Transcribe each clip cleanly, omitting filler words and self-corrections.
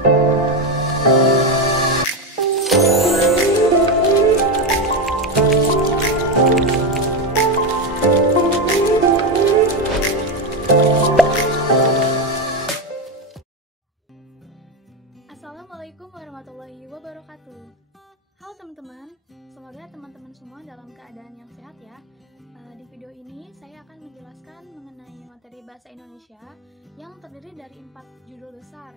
Assalamualaikum warahmatullahi wabarakatuh. Halo teman-teman, semoga teman-teman semua dalam keadaan yang sehat ya. Di video ini saya akan menjelaskan mengenai materi bahasa Indonesia yang terdiri dari 4 judul besar.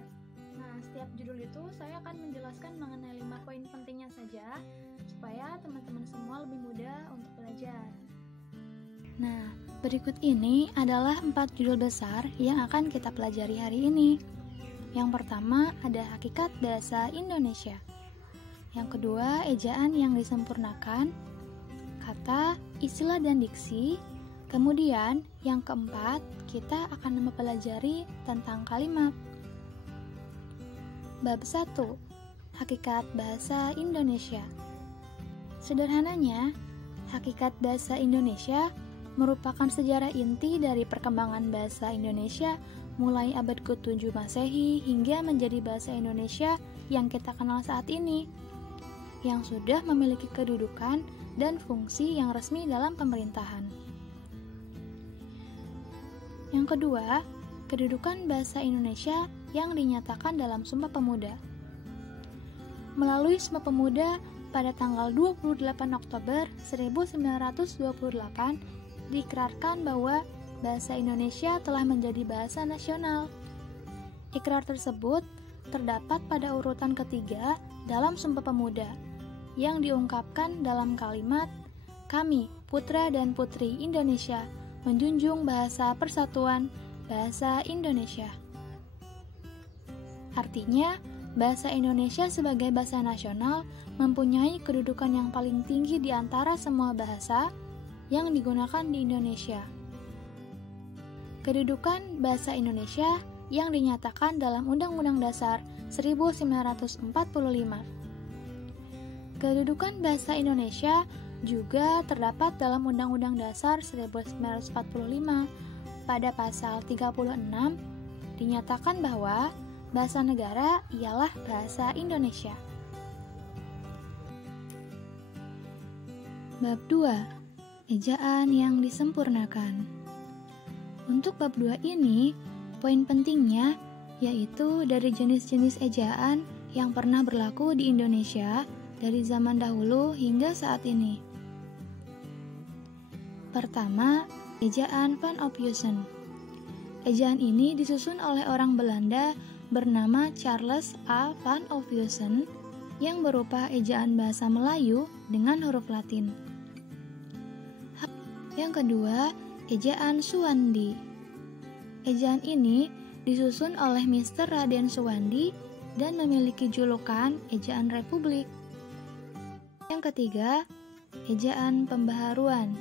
Nah, setiap judul itu saya akan menjelaskan mengenai 5 poin pentingnya saja, supaya teman-teman semua lebih mudah untuk belajar. Nah, berikut ini adalah 4 judul besar yang akan kita pelajari hari ini. Yang pertama ada hakikat bahasa Indonesia. Yang kedua, ejaan yang disempurnakan, kata, istilah dan diksi. Kemudian, yang keempat, kita akan mempelajari tentang kalimat. Bab 1. Hakikat bahasa Indonesia. Sederhananya, hakikat bahasa Indonesia merupakan sejarah inti dari perkembangan bahasa Indonesia mulai abad ke-7 Masehi hingga menjadi bahasa Indonesia yang kita kenal saat ini, yang sudah memiliki kedudukan dan fungsi yang resmi dalam pemerintahan. Yang kedua, kedudukan bahasa Indonesia yang dinyatakan dalam Sumpah Pemuda. Melalui Sumpah Pemuda pada tanggal 28 Oktober 1928 diikrarkan bahwa bahasa Indonesia telah menjadi bahasa nasional. Ikrar tersebut terdapat pada urutan ketiga dalam Sumpah Pemuda, yang diungkapkan dalam kalimat, "Kami, putra dan putri Indonesia, menjunjung bahasa persatuan bahasa Indonesia." Artinya, bahasa Indonesia sebagai bahasa nasional mempunyai kedudukan yang paling tinggi di antara semua bahasa yang digunakan di Indonesia. Kedudukan bahasa Indonesia yang dinyatakan dalam Undang-Undang Dasar 1945. Kedudukan bahasa Indonesia juga terdapat dalam Undang-Undang Dasar 1945. Pada pasal 36 dinyatakan bahwa bahasa negara ialah bahasa Indonesia. Bab 2. Ejaan yang disempurnakan. Untuk bab 2 ini, poin pentingnya yaitu dari jenis-jenis ejaan yang pernah berlaku di Indonesia dari zaman dahulu hingga saat ini. Pertama, ejaan Van Ophuijsen. Ejaan ini disusun oleh orang Belanda bernama Charles A. Van Ophuijsen yang berupa ejaan bahasa Melayu dengan huruf Latin. Yang kedua, ejaan Suwandi. Ejaan ini disusun oleh Mr. Raden Suwandi dan memiliki julukan ejaan Republik. Yang ketiga, ejaan pembaharuan.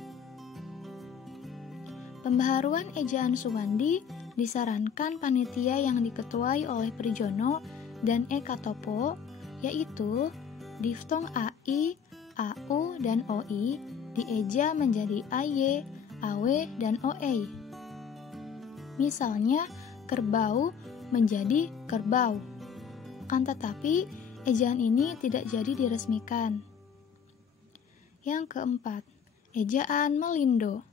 Pembaharuan ejaan Suwandi disarankan panitia yang diketuai oleh Prijono dan Eka Topo, yaitu diftong AI, AU, dan OI dieja menjadi AY, AW, dan OE. Misalnya, kerbau menjadi kerbau. Akan tetapi, ejaan ini tidak jadi diresmikan. Yang keempat, ejaan Melindo.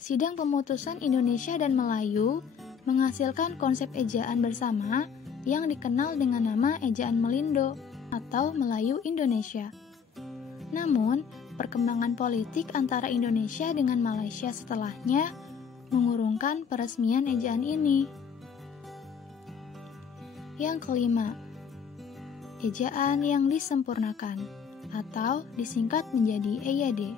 Sidang Pemutusan Indonesia dan Melayu menghasilkan konsep ejaan bersama yang dikenal dengan nama ejaan Melindo atau Melayu Indonesia. Namun, perkembangan politik antara Indonesia dengan Malaysia setelahnya mengurungkan peresmian ejaan ini. Yang kelima, ejaan yang disempurnakan atau disingkat menjadi EYD.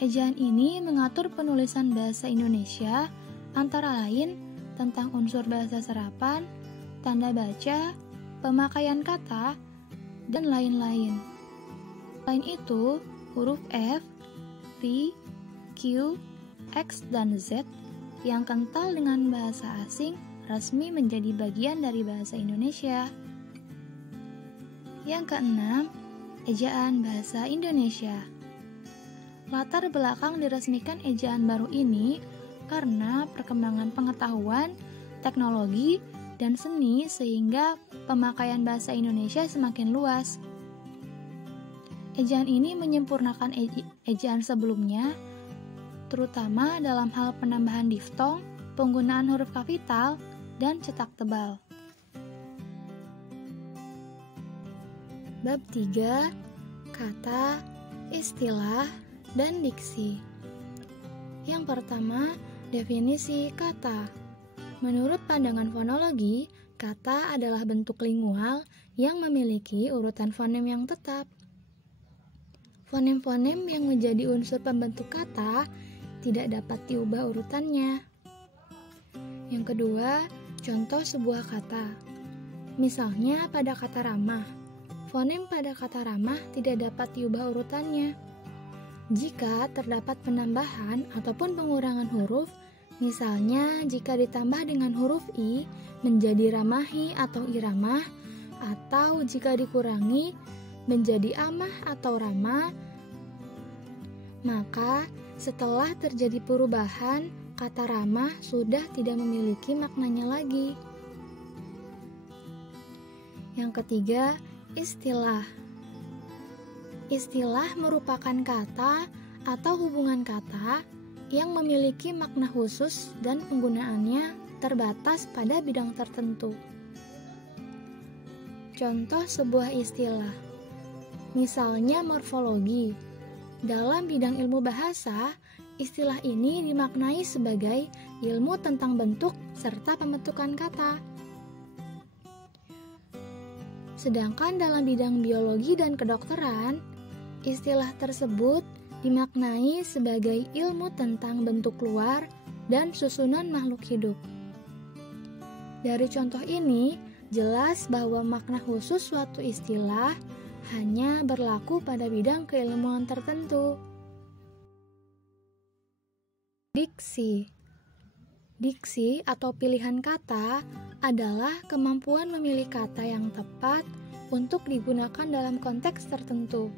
Ejaan ini mengatur penulisan bahasa Indonesia antara lain tentang unsur bahasa serapan, tanda baca, pemakaian kata, dan lain-lain. Selain itu, huruf F, V, Q, X, dan Z yang kental dengan bahasa asing resmi menjadi bagian dari bahasa Indonesia. Yang keenam, ejaan bahasa Indonesia. Latar belakang diresmikan ejaan baru ini karena perkembangan pengetahuan, teknologi, dan seni sehingga pemakaian bahasa Indonesia semakin luas. Ejaan ini menyempurnakan ejaan sebelumnya, terutama dalam hal penambahan diftong, penggunaan huruf kapital, dan cetak tebal. Bab 3, kata, istilah, dan diksi. Yang pertama, definisi kata. Menurut pandangan fonologi, kata adalah bentuk lingual yang memiliki urutan fonem yang tetap. Fonem-fonem yang menjadi unsur pembentuk kata tidak dapat diubah urutannya. Yang kedua, contoh sebuah kata. Misalnya pada kata ramah, fonem pada kata ramah tidak dapat diubah urutannya. Jika terdapat penambahan ataupun pengurangan huruf, misalnya jika ditambah dengan huruf i menjadi ramahi atau iramah, atau jika dikurangi menjadi amah atau ramah, maka setelah terjadi perubahan, kata ramah sudah tidak memiliki maknanya lagi. Yang ketiga, istilah. Istilah merupakan kata atau hubungan kata yang memiliki makna khusus dan penggunaannya terbatas pada bidang tertentu. Contoh sebuah istilah, misalnya morfologi. Dalam bidang ilmu bahasa, istilah ini dimaknai sebagai ilmu tentang bentuk serta pembentukan kata. Sedangkan dalam bidang biologi dan kedokteran, istilah tersebut dimaknai sebagai ilmu tentang bentuk luar dan susunan makhluk hidup. Dari contoh ini, jelas bahwa makna khusus suatu istilah hanya berlaku pada bidang keilmuan tertentu. Diksi. Diksi atau pilihan kata adalah kemampuan memilih kata yang tepat untuk digunakan dalam konteks tertentu.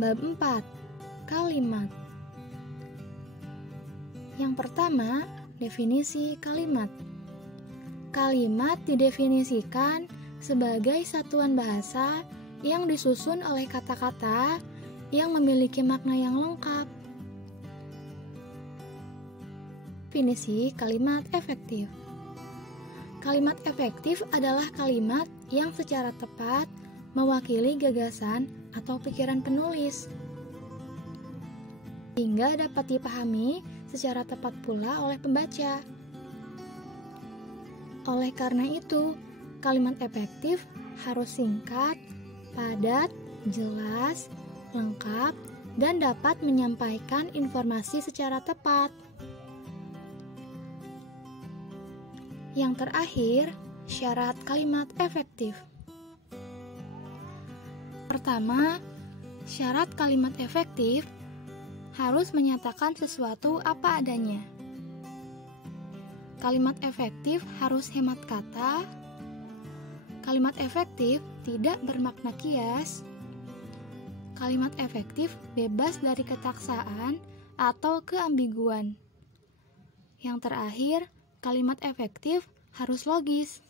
Bab 4. Kalimat. Yang pertama, definisi kalimat. Kalimat didefinisikan sebagai satuan bahasa yang disusun oleh kata-kata yang memiliki makna yang lengkap. Definisi kalimat efektif. Kalimat efektif adalah kalimat yang secara tepat mewakili gagasan atau pikiran penulis, sehingga dapat dipahami secara tepat pula oleh pembaca. Oleh karena itu, kalimat efektif harus singkat, padat, jelas, lengkap, dan dapat menyampaikan informasi secara tepat. Yang terakhir, syarat kalimat efektif. Pertama, syarat kalimat efektif harus menyatakan sesuatu apa adanya. Kalimat efektif harus hemat kata. Kalimat efektif tidak bermakna kias. Kalimat efektif bebas dari ketaksaan atau keambiguan. Yang terakhir, kalimat efektif harus logis.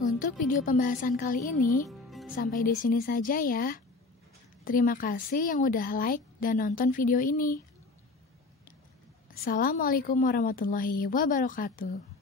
Untuk video pembahasan kali ini, sampai di sini saja ya. Terima kasih yang udah like dan nonton video ini. Assalamualaikum warahmatullahi wabarakatuh.